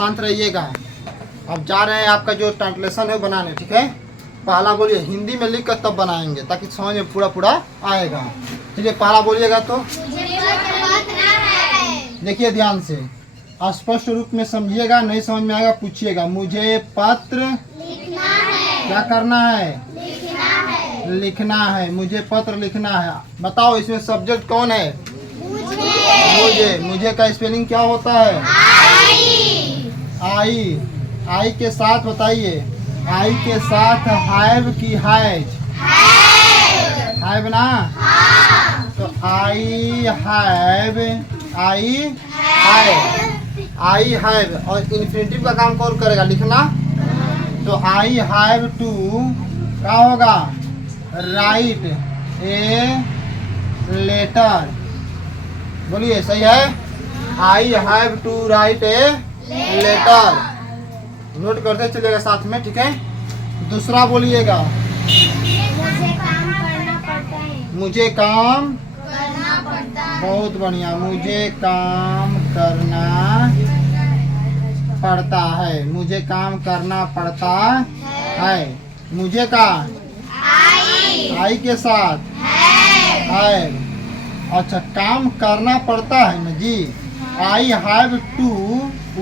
शांत रहिएगा। अब जा रहे हैं आपका जो ट्रांसलेशन है बनाने, ठीक है। पहला बोलिए, हिंदी में लिख कर तब बनाएंगे ताकि समझ में पूरा आएगा। चलिए पहला बोलिएगा तो। देखिए ध्यान से, स्पष्ट रूप में समझिएगा, नहीं समझ में आएगा पूछिएगा। मुझे पत्र लिखना है। क्या करना है? लिखना है। लिखना है। मुझे पत्र लिखना है। बताओ इसमें सब्जेक्ट कौन है? मुझे का स्पेलिंग क्या होता है? आई के साथ बताइए, आई के साथ हैव की हैज? हैव ना। तो आई हैव और इन्फिनिटिव का काम कौन करेगा? लिखना। तो आई हैव टू क्या होगा? Write a letter. बोलिए सही है। I have to write a letter. Note करते चलेगा साथ में, ठीक है। दूसरा बोलिएगा। मुझे काम करना पड़ता है। बहुत बढ़िया। मुझे काम करना पड़ता है। मुझे काम करना पड़ता है। मुझे का आई के साथ है। अच्छा, काम करना पड़ता है ना जी। आई हैव टू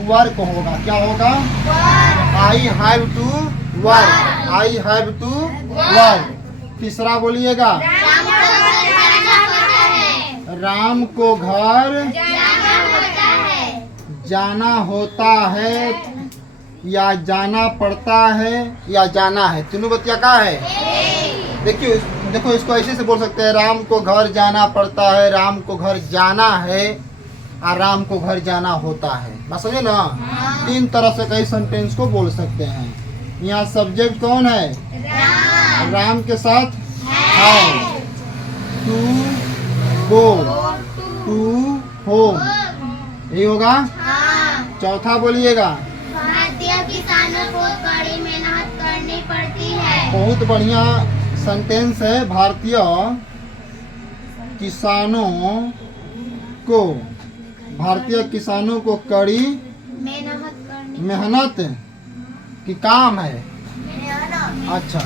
वर्क होगा। क्या होगा? I have to work. I have to work. तीसरा बोलिएगा। राम को घर जाना होता है या जाना पड़ता है या जाना है? तीनों बतिया का है। देखिए, देखो इसको ऐसे से बोल सकते हैं, राम को घर जाना पड़ता है, राम को घर जाना है और राम को घर जाना होता है। बस समझे ना। तीन तरह से कई सेंटेंस को बोल सकते हैं। यहाँ सब्जेक्ट कौन है? राम के साथ है। टू गो, टू होम, यही होगा। चौथा बोलिएगा। भारतीय किसानों को कड़ी मेहनत करनी पड़ती है। बहुत बढ़िया सेंटेंस है। भारतीय किसानों को कड़ी मेहनत की काम है। अच्छा,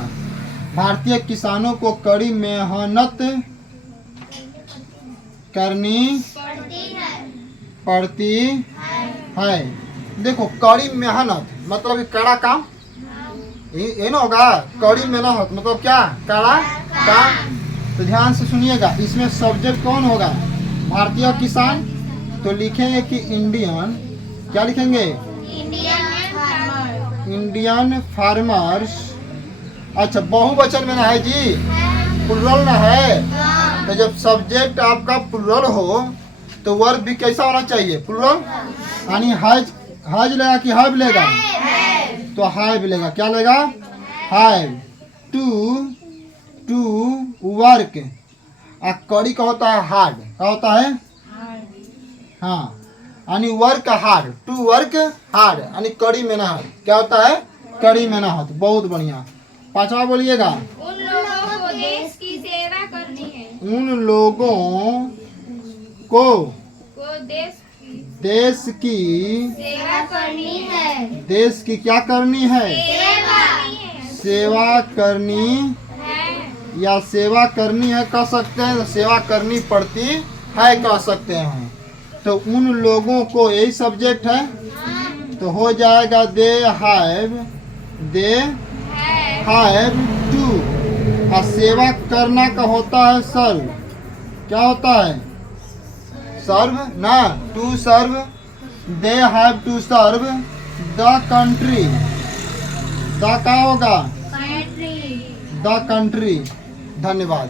भारतीय किसानों को कड़ी मेहनत करनी पड़ती है। देखो, कड़ी मेहनत मतलब कि कड़ा काम, ये ना होगा। कड़ी मेहनत मतलब क्या? कड़ा काम। तो ध्यान से सुनिएगा, इसमें सब्जेक्ट कौन होगा? भारतीय किसान। तो लिखेंगे कि इंडियन, क्या लिखेंगे? Indian farmers. अच्छा, बहुवचन में ना है जी, प्लुरल ना है। तो जब सब्जेक्ट आपका प्लुरल हो तो वर्ब भी कैसा होना चाहिए? प्लुरल। यानी हैज लेगा कि हैव लेगा? तो हैव लेगा। क्या लेगा? Have to work. कड़ी का होता है हार्ड। क्या होता है? हाँ, यानी work hard. To work hard यानी कड़ी मेहनत। क्या होता है? कड़ी मेहनत। बहुत बढ़िया। पांचवा बोलिएगा। उन लोगों को देश की सेवा करनी है। उन लोगों को देश की सेवा करनी है। देश की क्या करनी है? सेवा करनी या सेवा करनी है कह सकते हैं। सेवा करनी पड़ती है कह सकते हैं। तो उन लोगों को यही सब्जेक्ट है। तो हो जाएगा दे हैव टू। और सेवा करना का होता है सर्व। क्या होता है? सर्व ना। To serve. They have to serve the country. The क्या होगा? The country. धन्यवाद।